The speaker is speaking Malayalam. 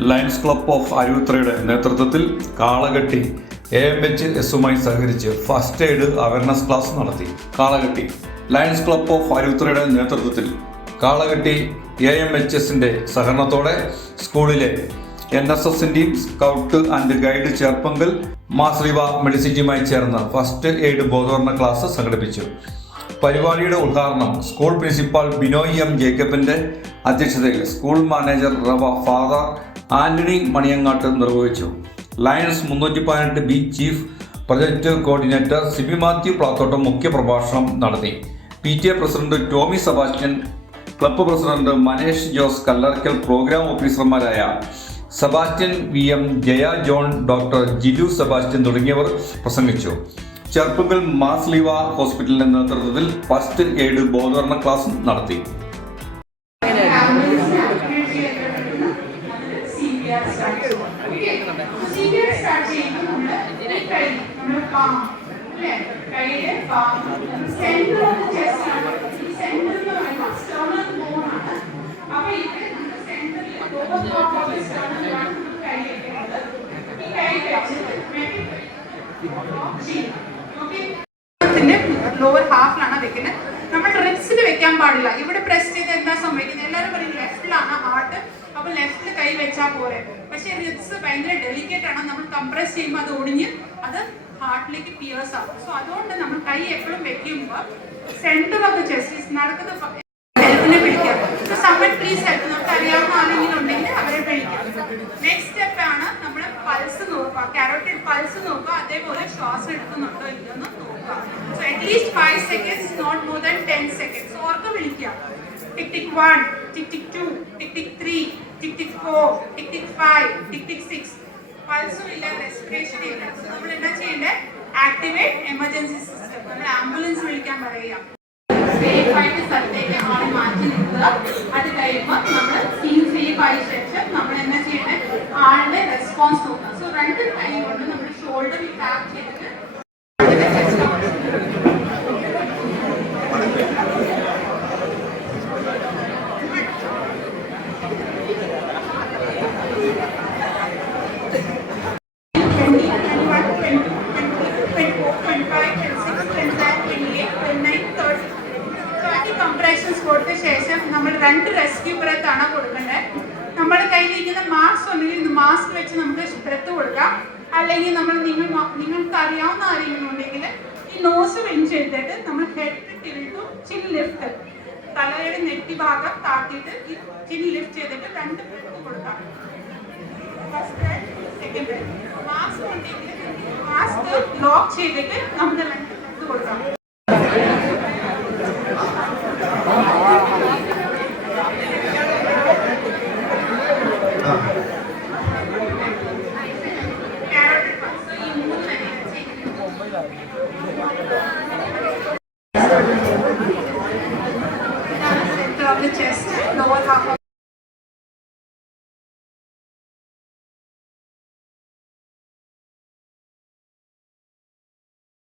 ലയൺസ് ക്ലബ് ഓഫ് അരുവിത്രയുടെ നേതൃത്വത്തിൽ കാളകെട്ടി എ എം എച്ച് എസുമായി സഹകരിച്ച് ഫസ്റ്റ് എയ്ഡ് അവയർനെസ് ക്ലാസ് നടത്തി. കാളകെട്ടി ലയൺസ് ക്ലബ് ഓഫ് അരുവിത്രയുടെ നേതൃത്വത്തിൽ കാളകെട്ടി എ എം എച്ച് എസിന്റെ സഹകരണത്തോടെ സ്കൂളിലെ എൻ എസ് എസിന്റെയും സ്കൗട്ട് ആൻഡ് ഗൈഡ് ചേർപ്പങ്കൽ മാശ്രീവ മെഡിസിറ്റിയുമായി ചേർന്ന് ഫസ്റ്റ് എയ്ഡ് ബോധവരണ ക്ലാസ് സംഘടിപ്പിച്ചു. പരിപാടിയുടെ ഉദ്ഘാടനം സ്കൂൾ പ്രിൻസിപ്പാൾ ബിനോയ് എം ജേക്കബിന്റെ അധ്യക്ഷതയിൽ school manager Rev Father Antony Maniyangattu നിർവഹിച്ചു. ലയൺസ് മുന്നൂറ്റി പതിനെട്ട് B chief project coordinator Siby Mathew Plathottam മുഖ്യ പ്രഭാഷണം നടത്തി. P T A president Tomy Sebastian club president Manesh Jose Kallarackal programme ഓഫീസർമാരായ Sebastian V M Jaya John doctor Jilu Sebastian തുടങ്ങിയവർ പ്രസംഗിച്ചു. ചെറുപ്പുകൾ മാസ്ലിവ ഹോസ്പിറ്റലിന്റെ നേതൃത്വത്തിൽ ഫസ്റ്റ് എയ്ഡ് ബോധവരണ ക്ലാസ് നടത്തി. ലോവർ ഹാഫിലാണ് വെക്കുന്നത്. നമ്മൾ റിബ്സിൽ വെക്കാൻ പാടില്ല. ഇവിടെ പ്രസ് ചെയ്ത് എന്താ സംഭവിക്കുന്നത് എല്ലാവരും പറയും ലെഫ്റ്റിലാണ് ഹാർട്ട് അപ്പൊ ലെഫ്റ്റിൽ കൈ വെച്ചാൽ പോരെ? പക്ഷെ റിബ്സ് ഭയങ്കര ഡെലിക്കേറ്റ് ആണ്. നമ്മൾ കംപ്രസ് ചെയ്യുമ്പോൾ അത് ഒടിഞ്ഞ് അത് ഹാർട്ടിലേക്ക് പിയേഴ്സ് ആവും. സോ അതുകൊണ്ട് നമ്മൾ കൈ എപ്പോഴും വെക്കുമ്പോൾ സെന്റർ ഓഫ് ദ ജസ്റ്റിസ് നടക്കുന്ന ഹെൽപ്പിനെ വിളിക്കാം സമ്മൺ പ്ലീസ് ഹെൽപ്പ് നമുക്ക് അറിയാവുന്ന ആരെങ്കിലും ഉണ്ടെങ്കിൽ അവരെ വിളിക്കാം. നെക്സ്റ്റ് സ്റ്റെപ്പ് ആണ് നമ്മൾ പൾസ് നോക്കുക. കാരോട്ടിഡ് പൾസ് നോക്കുക. അതേപോലെ ശ്വാസം എടുക്കുന്നുണ്ടോ ഇല്ലെന്ന് നോക്കുക. So at least five seconds not more than ten seconds ഓർക്ക് വിളിക്കുക. Tick tick one tick tick two tick tick three tick four tick tick five tick tick six പൾസും ഇല്ല. റെസ്പിറേഷൻ ഇല്ല നമ്മൾ എന്താ ചെയ്യേണ്ടത് ആക്ടിവേറ്റ് എമർജൻസി സിസ്റ്റം നമ്മൾ ആംബുലൻസ് വിളിക്കാൻ പറയുക. സേഫ് ആയിട്ട് സ്ഥലത്തേക്ക് ആളെ മാറ്റി നിൽക്കുക. അത് കഴിയുമ്പോൾ നമ്മൾ സീൻ സേഫ് ആയ ശേഷം നമ്മൾ എന്താ ചെയ്യേണ്ടത് ആളുടെ റെസ്പോൺസ് നോക്കുക. സോ രണ്ട് കൈ കൊണ്ട് നമ്മൾ ഷോൾഡറിൽ ടാപ്പ് ചെയ്തിട്ട് കംപ്രഷൻസ് കൊടുത്ത ശേഷം നമ്മൾ രണ്ട് റെസ്ക്യൂ ബ്രത്ത് ആണ് കൊടുക്കേണ്ടത്. നമ്മുടെ കയ്യിലിരിക്കുന്ന മാസ്ക് ഉണ്ടെങ്കിൽ മാസ്ക് വെച്ച് നമുക്ക് ബ്രത്ത് കൊടുക്കാം. അല്ലെങ്കിൽ നമ്മൾ നിങ്ങൾ നിങ്ങൾക്ക് അറിയാവുന്ന ആരെങ്കിലും ഉണ്ടെങ്കിൽ ഈ നോസ് വെഞ്ച് ചെയ്തിട്ട് നമ്മൾ ഹെഡ് ടിൽട്ടു ചിൻ ലിഫ്റ്റ് തലയുടെ നെറ്റി ഭാഗം താത്തിയിട്ട് ഈ ചിൻ ലിഫ്റ്റ് ചെയ്തിട്ട് രണ്ട് ബ്രത്ത് കൊടുക്കാം. ഫസ്റ്റ് സെക്കൻഡ് മാസ്ക് ഉണ്ടെങ്കിൽ മാസ്ക് ലോക്ക് ചെയ്തിട്ട് നമ്മൾ രണ്ട്